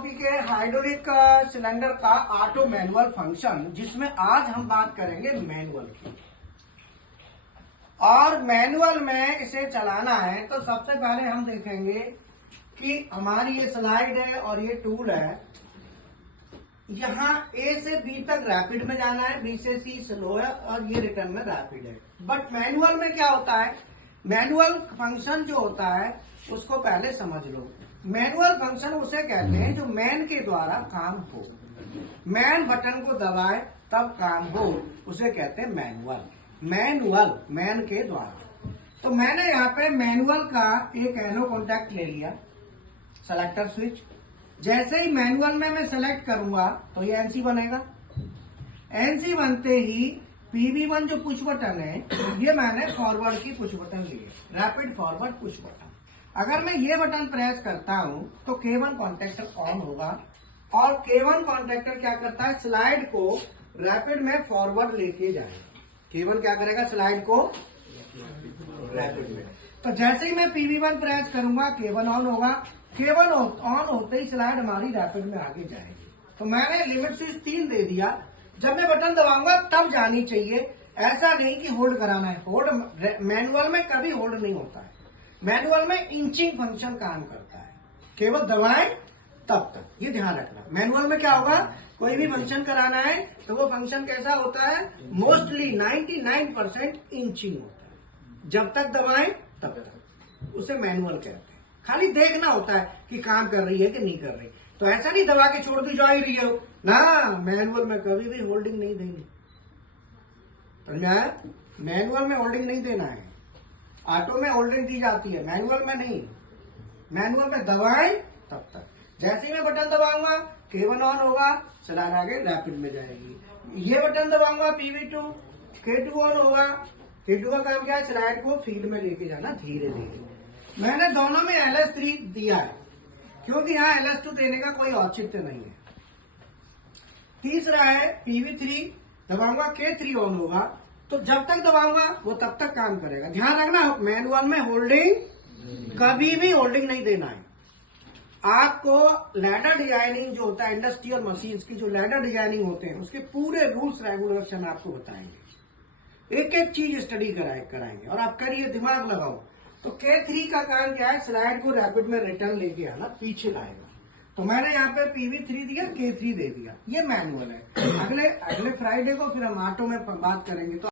Topic है hydraulic cylinder का auto manual function, जिसमें आज हम बात करेंगे मैनुअल की। और मैनुअल में इसे चलाना है तो सबसे पहले हम देखेंगे कि हमारी ये स्लाइड है और ये टूल है। यहाँ ए से बी तक रैपिड में जाना है, बी से सी स्लो है और ये रिटर्न में रैपिड है। बट मैनुअल में क्या होता है, मैनुअल फंक्शन जो होता है उसको पहले समझ लो। मैनुअल फंक्शन उसे कहते हैं जो मैन के द्वारा काम हो, मैन बटन को दबाए तब काम हो, उसे कहते हैं मैनुअल। मैनुअल मैन के द्वारा। तो मैंने यहाँ पे मैनुअल का एक एनो कॉन्टैक्ट ले लिया, सेलेक्टर स्विच। जैसे ही मैनुअल में मैं सेलेक्ट करूंगा तो ये एनसी बनेगा। एनसी बनते ही PV1 जो पुश बटन है, ये मैंने फॉरवर्ड की पुश बटन ली है, रैपिड फॉरवर्ड पुश बटन। अगर मैं ये बटन प्रेस करता हूं तो K1 कॉन्टैक्टर ऑन होगा और K1 कॉन्टैक्टर क्या करता है, स्लाइड को रैपिड में फॉरवर्ड लेके जाएगा। K1 क्या करेगा, स्लाइड को रैपिड में। तो जैसे ही मैं PV1 प्रेस करूंगा K1 ऑन होगा। K1 ऑन होते ही स्लाइड हमारी रैपिड में आगे जाएगी। तो मैंने लिमिट स्विच 3 दे दिया। जब मैं बटन दबाऊंगा तब जानी चाहिए, ऐसा नहीं कि होल्ड कराना है। होल्ड मैनुअल में कभी होल्ड नहीं होता है। मैनुअल में इंचिंग फंक्शन काम करता है, केवल दबाएं तब तक, ये ध्यान रखना। मैनुअल में क्या होगा, कोई भी फंक्शन कराना है तो वो फंक्शन कैसा होता है, मोस्टली 99% इंचिंग होता है। जब तक दबाएं तब तक, उसे मैनुअल कहते हैं। खाली देखना होता है कि काम कर रही है कि नहीं कर रही। तो ऐसा नहीं दबा के छोड़ दी जा ही रही हो ना, मैनुअल में कभी भी होल्डिंग नहीं देनी। तो मैनुअल में होल्डिंग नहीं देना है, ऑटो में होल्डिंग दी जाती है, मैनुअल में नहीं। मैनुअल में दबाएं तब तक। जैसे ही मैं बटन दबाऊंगा K1 ऑन होगा, स्लाइड आगे रैपिड में जाएगी। ये बटन दबाऊंगा PV2, K2 ऑन होगा। K2 का काम क्या है, स्लाइड को फील्ड में लेके जाना धीरे धीरे। मैंने दोनों में LS3 दिया है क्योंकि यहाँ LS2 देने का कोई औचित्य नहीं है। तीसरा है PV3, दबाऊंगा K3 ऑन होगा। तो जब तक दबाऊंगा वो तब तक काम करेगा। ध्यान रखना, मैनुअल में होल्डिंग कभी भी होल्डिंग नहीं देना है। आपको लैडर डिजाइनिंग जो होता है, इंडस्ट्रियल मशीन्स की जो लैडर डिजाइनिंग होते हैं, उसके पूरे रूल्स रेगुलेशन आपको बताएंगे, एक एक चीज स्टडी कराएंगे और आप करिए, दिमाग लगाओ। तो K3 का काम क्या है, स्लाइड को रैपिड में रिटर्न लेके आना, पीछे लाएगा। तो मैंने यहाँ पे PV3 दिया, K3 दे दिया, ये मैनुअल है। अगले फ्राइडे को फिर हम ऑटो में बात करेंगे। तो